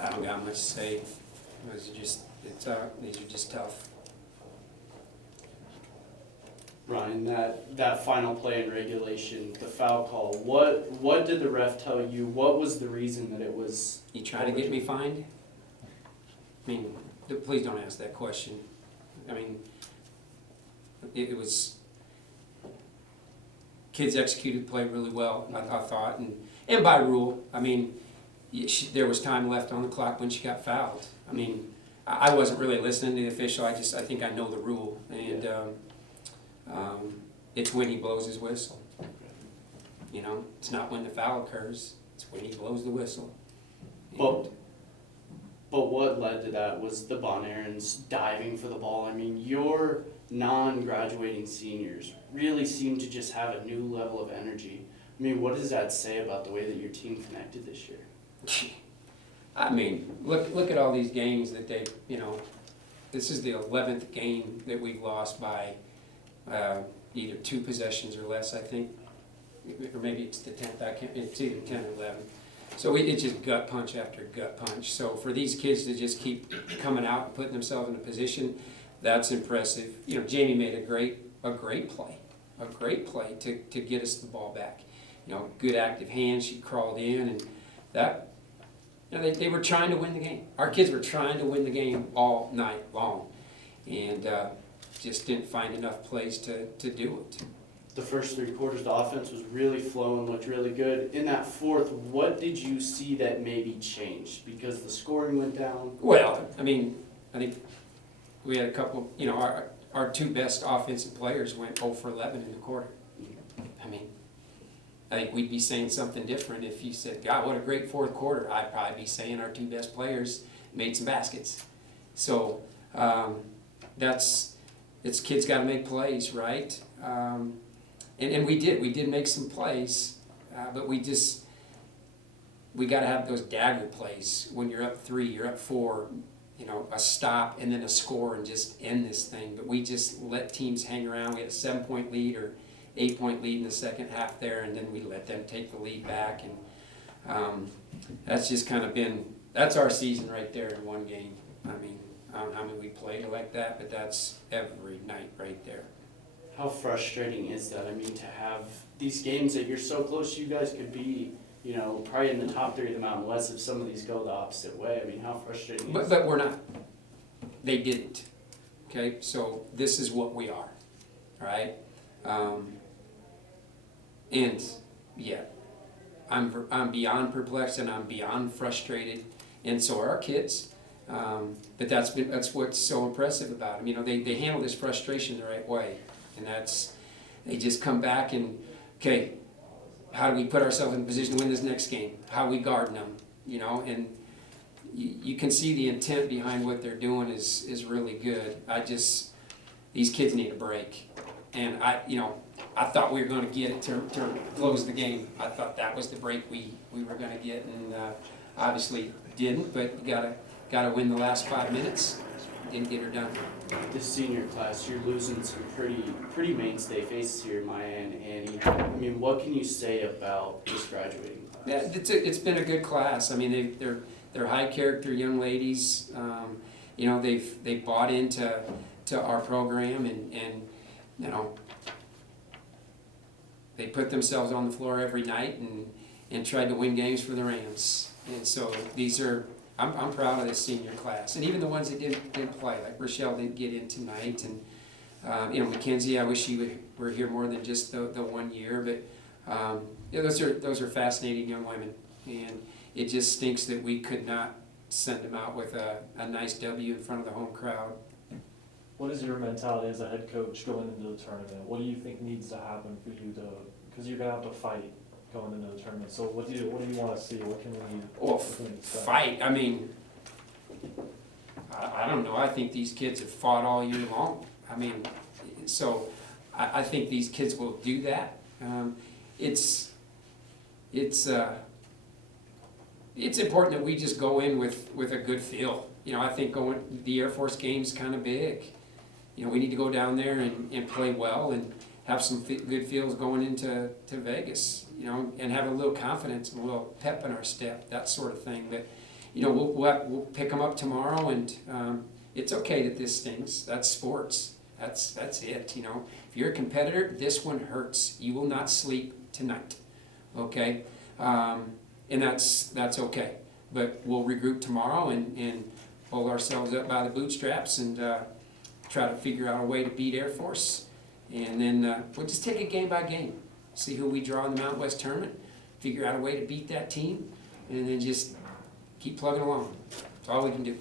I don't got much to say. These are just tough. Ryan, that final play in regulation, the foul call, what did the ref tell you? What was the reason that it was? You trying to get me fined? I mean, please don't ask that question. I mean, it was, kids executed play really well, I thought, and by rule. I mean, there was time left on the clock when she got fouled. I mean, I wasn't really listening to the official. I think I know the rule, and it's when he blows his whistle. You know, it's not when the foul occurs. It's when he blows the whistle. But what led to that was the Bonarans diving for the ball. I mean, your non-graduating seniors really seem to just have a new level of energy. I mean, what does that say about the way that your team connected this year? I mean, look at all these games that they, you know, this is the 11th game that we've lost by either 2 possessions or less, I think, or maybe it's the 10th. It's either 10 or 11. So it's just gut punch after gut punch. So for these kids to just keep coming out and putting themselves in a position, that's impressive. You know, Jamie made a great play to get us the ball back. You know, good active hand. She crawled in, and that, you know, they were trying to win the game. Our kids were trying to win the game all night long, and just didn't find enough plays to do it. The first 3 quarters, the offense was really flowing, looked really good. In that fourth, what did you see that maybe changed? Because the scoring went down? Well, I mean, I think we had a couple, you know, our 2 best offensive players went 0 for 11 in the quarter. I mean, I think we'd be saying something different if you said, God, what a great fourth quarter. I'd probably be saying our 2 best players made some baskets. So it's kids got to make plays, right? And we did make some plays, but we got to have those dagger plays when you're up 3, you're up 4, you know, a stop and then a score and just end this thing. But we just let teams hang around. We had a 7-point lead or 8-point lead in the second half there, and then we let them take the lead back. And that's just kind of that's our season right there in one game. I mean, I don't know how many we played like that, but that's every night right there. How frustrating is that? I mean, to have these games that you're so close, you guys could be, you know, probably in the top 3 of the Mountain West if some of these go the opposite way. I mean, how frustrating is that? But we're not. They didn't. Okay, so this is what we are, right? And yeah, I'm beyond perplexed and I'm beyond frustrated, and so are our kids. But that's what's so impressive about them. You know, they handle this frustration the right way, and they just come back and, okay, how do we put ourselves in a position to win this next game? How are we guarding them? You know, and you can see the intent behind what they're doing is really good. These kids need a break, and I thought we were going to get it to close the game. I thought that was the break we were going to get, and obviously didn't. But you gotta win the last 5 minutes. Didn't get her done. This senior class, you're losing some pretty mainstay faces here, Maya and Annie. I mean, what can you say about this graduating class? Yeah, it's been a good class. I mean, they're high character young ladies. You know, they've bought into our program, and you know, they put themselves on the floor every night and tried to win games for the Rams. And so I'm proud of this senior class, and even the ones that didn't play, like Rochelle didn't get in tonight, and you know, Mackenzie, I wish she were here more than just the 1 year, but yeah, those are fascinating young women, and it just stinks that we could not send them out with a nice W in front of the home crowd. What is your mentality as a head coach going into the tournament? What do you think needs to happen for you because you're gonna have to fight going into the tournament. So what do you want to see? What can we? Well, fight. I mean, I don't know. I think these kids have fought all year long. I mean, so I think these kids will do that. It's important that we just go in with a good feel. You know, I think the Air Force game's kind of big. You know, we need to go down there and play well and have some good feels going into Vegas. You know, and have a little confidence and a little pep in our step, that sort of thing. But you know, we'll pick them up tomorrow, and it's okay that this stings. That's sports. That's it. You know, if you're a competitor, this one hurts. You will not sleep tonight. Okay, and that's okay. But we'll regroup tomorrow and pull ourselves up by the bootstraps and try to figure out a way to beat Air Force. And then we'll just take it game by game. See who we draw in the Mountain West tournament. Figure out a way to beat that team, and then just keep plugging along. That's all we can do.